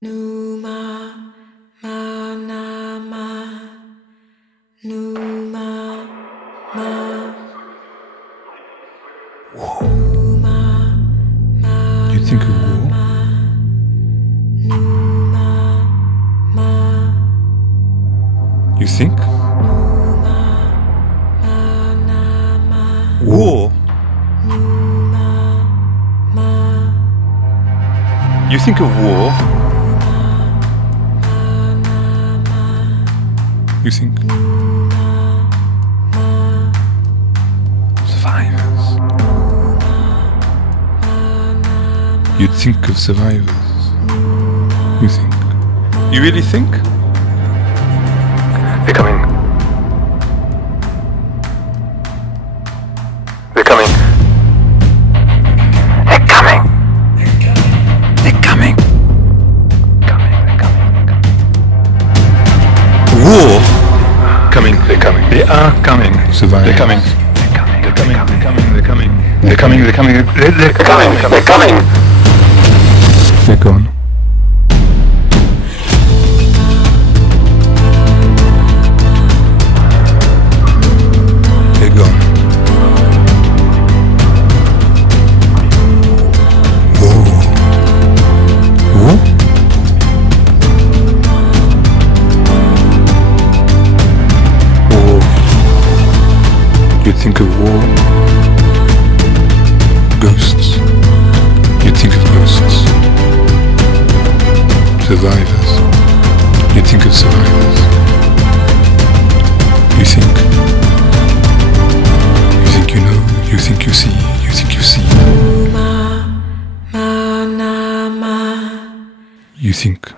Numa, ma, na, ma. Numa, ma. Numa, ma. You think of war? Numa, ma. You think? Numa, ma, na, ma. War? Numa, ma. You think of war? You think? Survivors. You'd think of survivors. You think? You really think? They're coming. They're coming. They're coming. They're coming. War? Coming. They're coming. They are coming. Survivors. They're coming. They're coming. They're coming. They're coming. They're coming. They're coming. They're coming. They're coming. They're coming. They're gone. They're gone. War. War? War. You'd think of war. Ghosts. You'd think of ghosts. Survivors. You'd think of survivors. You think. You think you know. You think you see. You think you see. Numa, ma, na, ma. You think.